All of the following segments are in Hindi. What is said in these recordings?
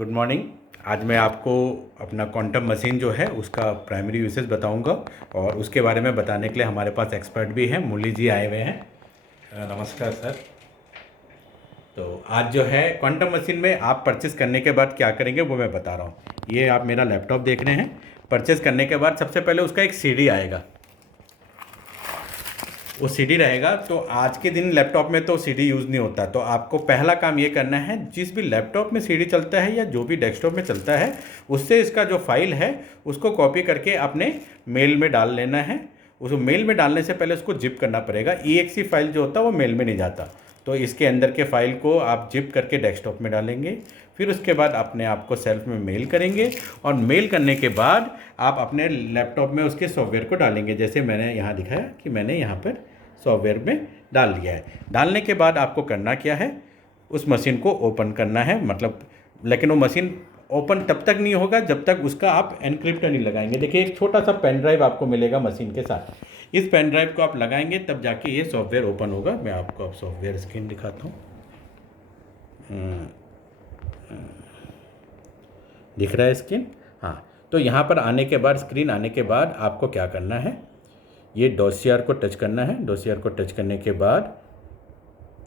Good morning. आज मैं आपको अपना क्वांटम मशीन जो है उसका प्राइमरी यूसेज बताऊंगा और उसके बारे में बताने के लिए हमारे पास एक्सपर्ट भी हैं, मुरली जी आए हुए हैं। नमस्कार सर। तो आज जो है क्वांटम मशीन में आप परचेस करने के बाद क्या करेंगे वो मैं बता रहा हूँ। ये आप मेरा लैपटॉप देख रहे हैं। परचेस करने के बाद सबसे पहले उसका एक सीडी आएगा, वो सीडी रहेगा। तो आज के दिन लैपटॉप में तो सीडी यूज़ नहीं होता, तो आपको पहला काम ये करना है, जिस भी लैपटॉप में सीडी चलता है या जो भी डेस्कटॉप में चलता है उससे इसका जो फाइल है उसको कॉपी करके अपने मेल में डाल लेना है। उस मेल में डालने से पहले उसको जिप करना पड़ेगा। EXE फाइल जो होता है वो मेल में नहीं जाता, तो इसके अंदर के फाइल को आप जिप करके डेस्कटॉप में डालेंगे। फिर उसके बाद अपने आप को सेल्फ में मेल करेंगे और मेल करने के बाद आप अपने लैपटॉप में उसके सॉफ्टवेयर को डालेंगे। जैसे मैंने यहाँ दिखाया कि मैंने यहाँ पर सॉफ्टवेयर में डाल दिया है। डालने के बाद आपको करना क्या है, उस मशीन को ओपन करना है, मतलब लेकिन वो मशीन ओपन तब तक नहीं होगा जब तक उसका आप एनक्रिप्टर नहीं लगाएंगे। देखिए एक छोटा सा पेन ड्राइव आपको मिलेगा मशीन के साथ, इस पेन ड्राइव को आप लगाएंगे तब जाके ये सॉफ्टवेयर ओपन होगा। मैं आपको अब सॉफ्टवेयर स्क्रीन दिखाता हूँ। दिख रहा है स्क्रीन? हाँ। तो यहाँ पर आने के बाद, स्क्रीन आने के बाद आपको क्या करना है, ये डॉसियर को टच करना है। डॉसियर को टच करने के बाद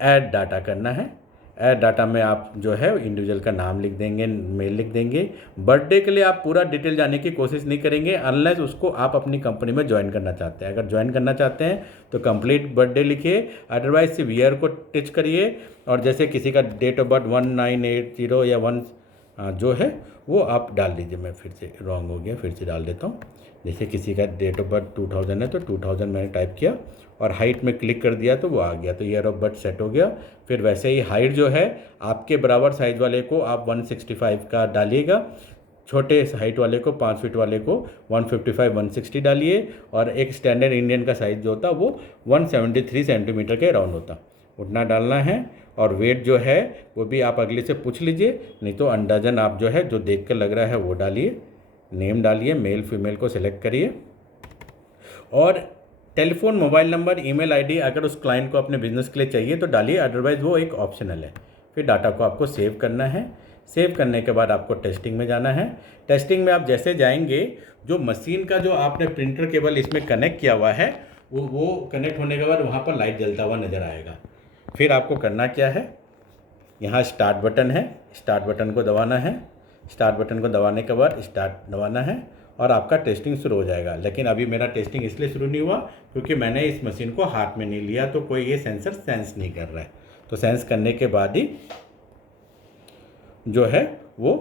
ऐड डाटा करना है। ऐड डाटा में आप जो है इंडिविजुअल का नाम लिख देंगे, मेल लिख देंगे। बर्थडे के लिए आप पूरा डिटेल जाने की कोशिश नहीं करेंगे अनलेस उसको आप अपनी कंपनी में ज्वाइन करना चाहते हैं। अगर ज्वाइन करना चाहते हैं तो कंप्लीट बर्थडे लिखिए, अदरवाइज सिर्फ ईयर को टच करिए और जैसे किसी का डेट ऑफ बर्थ 1980 या 1 जो है वो आप डाल दीजिए। मैं फिर से रॉन्ग हो गया, फिर से डाल देता हूँ। जैसे किसी का डेट ऑफ बर्थ 2000 है तो 2000 मैंने टाइप किया और हाइट में क्लिक कर दिया तो वो आ गया, तो ईयर ऑफ बर्थ सेट हो गया। फिर वैसे ही हाइट जो है आपके बराबर साइज वाले को आप 165 का डालिएगा, छोटे हाइट वाले को 5 फीट वाले को 155 160 डालिए और एक स्टैंडर्ड इंडियन का साइज़ जो होता वो 173 सेंटीमीटर के अराउंड होता, उतना डालना है। और वेट जो है वो भी आप अगले से पूछ लीजिए, नहीं तो अंदाजन आप जो है जो देख कर लग रहा है वो डालिए। नेम डालिए, मेल फीमेल को सिलेक्ट करिए और telephone, mobile number, email ID अगर उस क्लाइंट को अपने बिजनेस के लिए चाहिए तो डालिए, अदरवाइज़ वो एक ऑप्शनल है। फिर डाटा को आपको सेव करना है। सेव करने के बाद आपको टेस्टिंग में जाना है। टेस्टिंग में आप जैसे जाएंगे, जो मशीन का जो आपने प्रिंटर केबल इसमें कनेक्ट किया हुआ है वो कनेक्ट होने के बाद वहाँ पर लाइट जलता हुआ नज़र आएगा। फिर आपको करना क्या है, यहाँ स्टार्ट बटन है, स्टार्ट बटन को दबाना है। स्टार्ट बटन को दबाने के बाद स्टार्ट दबाना है और आपका टेस्टिंग शुरू हो जाएगा। लेकिन अभी मेरा टेस्टिंग इसलिए शुरू नहीं हुआ क्योंकि मैंने इस मशीन को हाथ में नहीं लिया, तो कोई ये सेंसर सेंस नहीं कर रहा है। तो सेंस करने के बाद ही जो है वो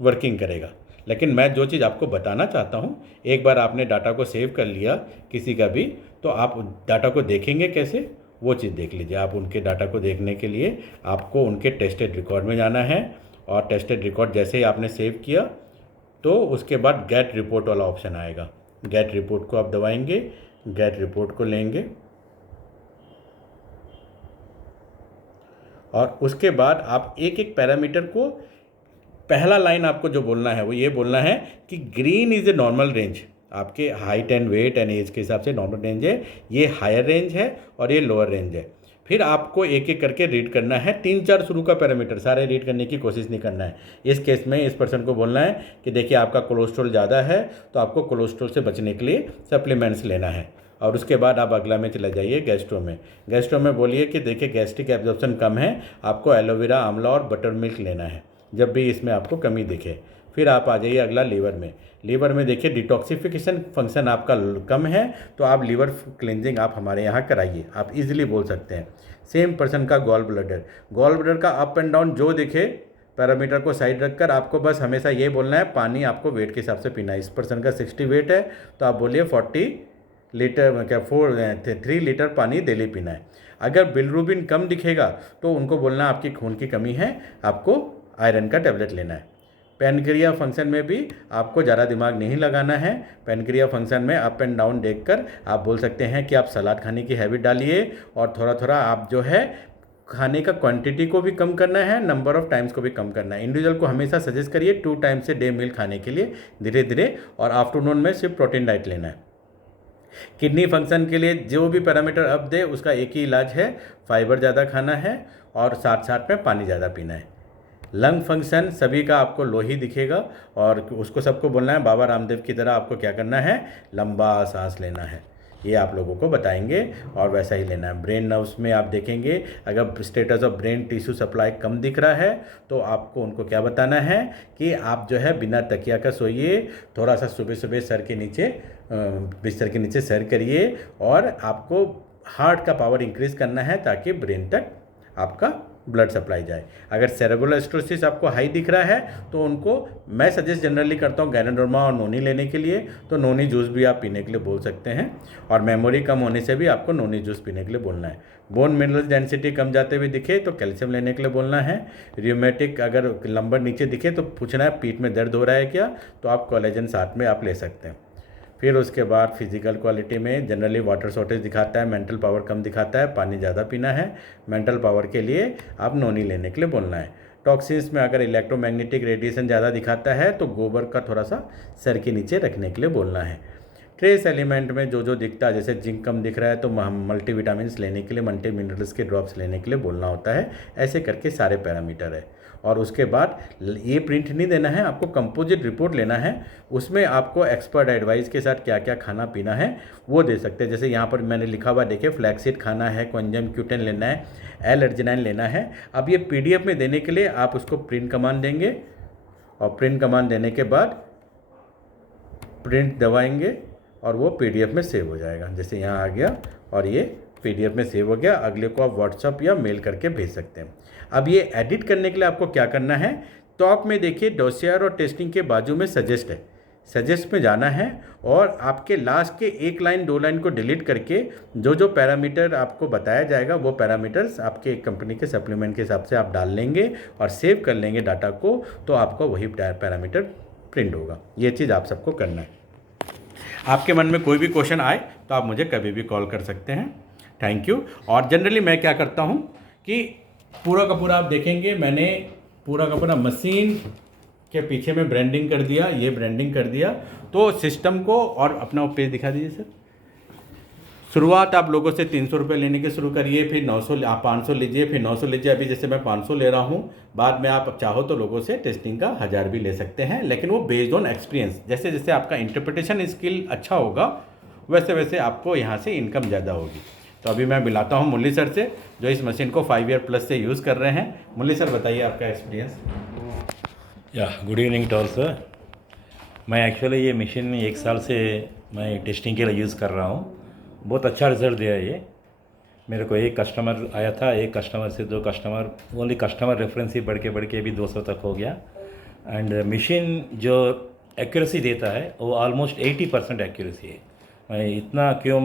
वर्किंग करेगा। लेकिन मैं जो चीज़ आपको बताना चाहता हूँ, एक बार आपने डाटा को सेव कर लिया किसी का भी, तो आप डाटा को देखेंगे कैसे, वो चीज़ देख लीजिए। आप उनके डाटा को देखने के लिए आपको उनके टेस्टेड रिकॉर्ड में जाना है और टेस्टेड रिकॉर्ड जैसे ही आपने सेव किया तो उसके बाद गेट रिपोर्ट वाला ऑप्शन आएगा। गेट रिपोर्ट को आप दबाएंगे, गेट रिपोर्ट को लेंगे और उसके बाद आप एक एक पैरामीटर को, पहला लाइन आपको जो बोलना है वो ये बोलना है कि green is a normal range, आपके height and weight and age के हिसाब से नॉर्मल रेंज है, ये हायर रेंज है और ये लोअर रेंज है। फिर आपको एक एक करके रीड करना है, 3-4 शुरू का पैरामीटर, सारे रीड करने की कोशिश नहीं करना है। इस केस में इस पर्सन को बोलना है कि देखिए आपका कोलेस्ट्रॉल ज़्यादा है तो आपको कोलेस्ट्रॉल से बचने के लिए सप्लीमेंट्स लेना है। और उसके बाद आप अगला में चले जाइए गैस्ट्रो में। गैस्ट्रो में बोलिए कि देखिए गैस्ट्रिक एब्जॉर्प्शन कम है, आपको एलोवेरा, आंवला और बटर मिल्क लेना है जब भी इसमें आपको कमी दिखे। फिर आप आ जाइए अगला लीवर में। लीवर में देखिए डिटॉक्सिफिकेशन फंक्शन आपका कम है तो आप लीवर क्लिनजिंग आप हमारे यहाँ कराइए, आप इजीली बोल सकते हैं। सेम पर्सन का गॉल ब्लडर, गॉल ब्लडर का अप एंड डाउन जो दिखे पैरामीटर को साइड रखकर आपको बस हमेशा ये बोलना है, पानी आपको वेट के हिसाब से पीना है। इस पर्सन का 60 वेट है तो आप बोलिए 40 लीटर क्या 3 लीटर पानी डेली पीना है। अगर बिलरुबिन कम दिखेगा तो उनको बोलना आपकी खून की कमी है, आपको आयरन का टैबलेट लेना है। पैनक्रिया फंक्शन में भी आपको ज़्यादा दिमाग नहीं लगाना है। पैनक्रिया फंक्शन में अप एंड डाउन देखकर आप बोल सकते हैं कि आप सलाद खाने की हैबिट डालिए और थोड़ा थोड़ा आप जो है खाने का क्वांटिटी को भी कम करना है, नंबर ऑफ टाइम्स को भी कम करना है। इंडिविजुअल को हमेशा सजेस्ट करिए 2 टाइम्स से डे मील खाने के लिए धीरे धीरे, और आफ्टरनून में सिर्फ प्रोटीन डाइट लेना है। किडनी फंक्शन के लिए जो भी पैरामीटर अप दे उसका एक ही इलाज है, फाइबर ज़्यादा खाना है और साथ साथ में पानी ज़्यादा पीना है। लंग फंक्शन सभी का आपको लो ही दिखेगा और उसको सबको बोलना है बाबा रामदेव की तरह आपको क्या करना है, लंबा सांस लेना है। ये आप लोगों को बताएंगे और वैसा ही लेना है। ब्रेन नर्व्स में आप देखेंगे अगर status of brain tissue supply कम दिख रहा है तो आपको उनको क्या बताना है कि आप जो है बिना तकिया का सोइए, थोड़ा सा सुबह सुबह सर के नीचे बिस्तर के नीचे सर करिए और आपको हार्ट का पावर इंक्रीज़ करना है ताकि ब्रेन तक आपका ब्लड सप्लाई जाए। अगर सेरेब्रोस्टोसिस आपको हाई दिख रहा है तो उनको मैं सजेस्ट जनरली करता हूँ गैनोडर्मा और नोनी लेने के लिए, तो नोनी जूस भी आप पीने के लिए बोल सकते हैं। और मेमोरी कम होने से भी आपको नोनी जूस पीने के लिए बोलना है। बोन मिनरल डेंसिटी कम जाते हुए दिखे तो कैल्शियम लेने के लिए बोलना है। रियोमेटिक अगर नंबर नीचे दिखे तो पूछना है पीठ में दर्द हो रहा है क्या, तो आप कोलेजन साथ में आप ले सकते हैं। फिर उसके बाद फिजिकल क्वालिटी में जनरली वाटर शॉर्टेज दिखाता है, मेंटल पावर कम दिखाता है, पानी ज़्यादा पीना है। मेंटल पावर के लिए आप नोनी लेने के लिए बोलना है। टॉक्सिन्स में अगर इलेक्ट्रोमैग्नेटिक रेडिएशन ज़्यादा दिखाता है तो गोबर का थोड़ा सा सर के नीचे रखने के लिए बोलना है। ट्रेस एलिमेंट में जो जो दिखता है, जैसे जिंक कम दिख रहा है तो मल्टीविटामिन्स लेने के लिए, मल्टी मिनरल्स के ड्रॉप्स लेने के लिए बोलना होता है। ऐसे करके सारे पैरामीटर है। और उसके बाद ये प्रिंट नहीं देना है, आपको कंपोजिट रिपोर्ट लेना है। उसमें आपको एक्सपर्ट एडवाइस के साथ क्या क्या खाना पीना है वो दे सकते हैं। जैसे यहाँ पर मैंने लिखा हुआ देखिए, फ्लैक्सीड खाना है, कोएंजाइम Q10 लेना है, L-अर्जिनाइन लेना है। अब ये PDF में देने के लिए आप उसको प्रिंट कमांड देंगे और प्रिंट कमांड देने के बाद प्रिंट दबाएंगे और वो PDF में सेव हो जाएगा। जैसे यहाँ आ गया और ये PDF में सेव हो गया। अगले को आप व्हाट्सअप या मेल करके भेज सकते हैं। अब ये एडिट करने के लिए आपको क्या करना है, टॉप में देखिए डोसियर और टेस्टिंग के बाजू में सजेस्ट है, सजेस्ट में जाना है और आपके लास्ट के 1 लाइन 2 लाइन को डिलीट करके जो जो पैरामीटर आपको बताया जाएगा वो पैरामीटर्स आपके कंपनी के सप्लीमेंट के हिसाब से आप डाल लेंगे और सेव कर लेंगे डाटा को, तो आपको वही पैरामीटर प्रिंट होगा। ये चीज़ आप सबको करना है। आपके मन में कोई भी क्वेश्चन आए तो आप मुझे कभी भी कॉल कर सकते हैं। Thank you. और जनरली मैं क्या करता हूँ कि पूरा का पूरा आप देखेंगे मैंने पूरा का पूरा मशीन के पीछे में ब्रांडिंग कर दिया, ये ब्रांडिंग कर दिया तो सिस्टम को। और अपना पेज दिखा दीजिए सर। शुरुआत आप लोगों से 300 रुपये लेने के शुरू करिए, फिर 900 आप 500 लीजिए, फिर 900 लीजिए। अभी जैसे मैं 500 ले रहा हूँ, बाद में आप चाहो तो लोगों से टेस्टिंग का 1000 भी ले सकते हैं, लेकिन वो बेस्ड ऑन एक्सपीरियंस। जैसे जैसे आपका इंटरप्रिटेशन स्किल अच्छा होगा वैसे वैसे आपको यहाँ से इनकम ज़्यादा होगी। तो अभी मैं मिलाता हूँ मुरली सर से जो इस मशीन को 5 ईयर प्लस से यूज़ कर रहे हैं। मुरली सर बताइए आपका एक्सपीरियंस। या good evening to all sir. मैं एक्चुअली ये मशीन 1 साल से मैं टेस्टिंग के लिए यूज़ कर रहा हूँ। बहुत अच्छा रिज़ल्ट दिया ये। मेरे को एक कस्टमर आया था, एक कस्टमर से 2 कस्टमर, ओनली कस्टमर रेफरेंस ही बढ़ के अभी 200 तक हो गया। एंड मशीन जो एक्यूरेसी देता है वो ऑलमोस्ट 80% एक्यूरेसी है। मैं इतना क्यों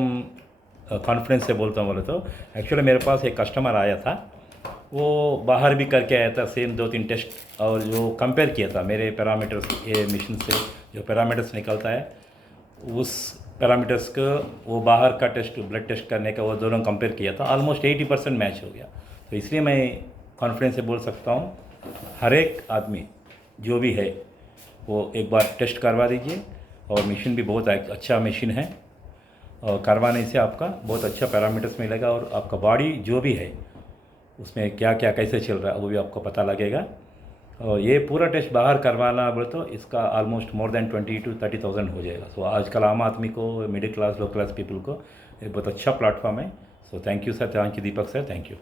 कॉन्फिडेंस से बोलता हूँ बोले तो एक्चुअली मेरे पास एक कस्टमर आया था, वो बाहर भी करके आया था सेम 2-3 टेस्ट और जो कंपेयर किया था मेरे पैरामीटर्स, ये मशीन से जो पैरामीटर्स निकलता है उस पैरामीटर्स को वो बाहर का टेस्ट ब्लड टेस्ट करने का वो दोनों कंपेयर किया था, ऑलमोस्ट 80% मैच हो गया। तो इसलिए मैं कॉन्फिडेंस से बोल सकता हूँ हर एक आदमी जो भी है वो एक बार टेस्ट करवा दीजिए। और मशीन भी बहुत अच्छा मशीन है और करवाने से आपका बहुत अच्छा पैरामीटर्स मिलेगा और आपका बॉडी जो भी है उसमें क्या क्या कैसे चल रहा है वो भी आपको पता लगेगा। और ये पूरा टेस्ट बाहर करवाना बोले तो इसका ऑलमोस्ट मोर देन 20 to 30,000 हो जाएगा। सो आजकल आम आदमी को, मिडिल क्लास, लो क्लास पीपल को ये बहुत अच्छा प्लेटफॉर्म है। So thank you sir, thank you Deepak sir, thank you.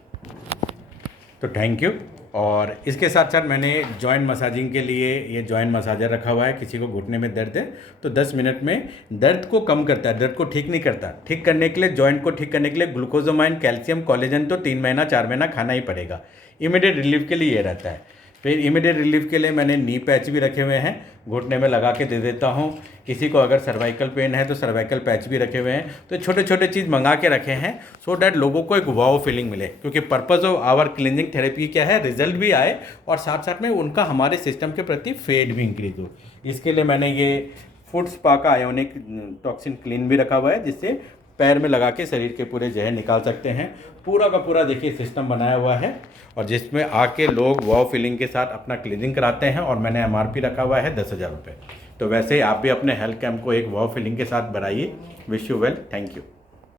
तो थैंक यू। और इसके साथ साथ मैंने जॉइंट मसाजिंग के लिए ये जॉइंट मसाजर रखा हुआ है। किसी को घुटने में दर्द है तो 10 मिनट में दर्द को कम करता है, दर्द को ठीक नहीं करता। ठीक करने के लिए, जॉइंट को ठीक करने के लिए ग्लूकोजोमाइन, कैल्शियम, कोलेजन तो 3 महीना 4 महीना खाना ही पड़ेगा। इमीडिएट रिलीफ के लिए ये रहता है। फिर इमीडिएट रिलीफ के लिए मैंने नी पैच भी रखे हुए हैं, घुटने में लगा के दे देता हूँ। किसी को अगर सर्वाइकल पेन है तो सर्वाइकल पैच भी रखे हुए हैं। तो छोटे छोटे चीज़ मंगा के रखे हैं सो डैट लोगों को एक वाव फीलिंग मिले, क्योंकि purpose of our cleansing therapy क्या है, रिजल्ट भी आए और साथ साथ में उनका हमारे सिस्टम के प्रति फेड भी इंक्रीज हो। इसके लिए मैंने ये फूड स्पा का आयोनिक टॉक्सिन क्लीन भी रखा हुआ है, जिससे पैर में लगा के शरीर के पूरे जहर निकाल सकते हैं। पूरा का पूरा देखिए सिस्टम बनाया हुआ है और जिसमें आके लोग वाव फीलिंग के साथ अपना क्लीनिंग कराते हैं। और मैंने MRP रखा हुआ है 10,000 रुपये। तो वैसे ही आप भी अपने हेल्थ कैंप को एक वाव फीलिंग के साथ बढ़ाइए। Wish you well, thank you.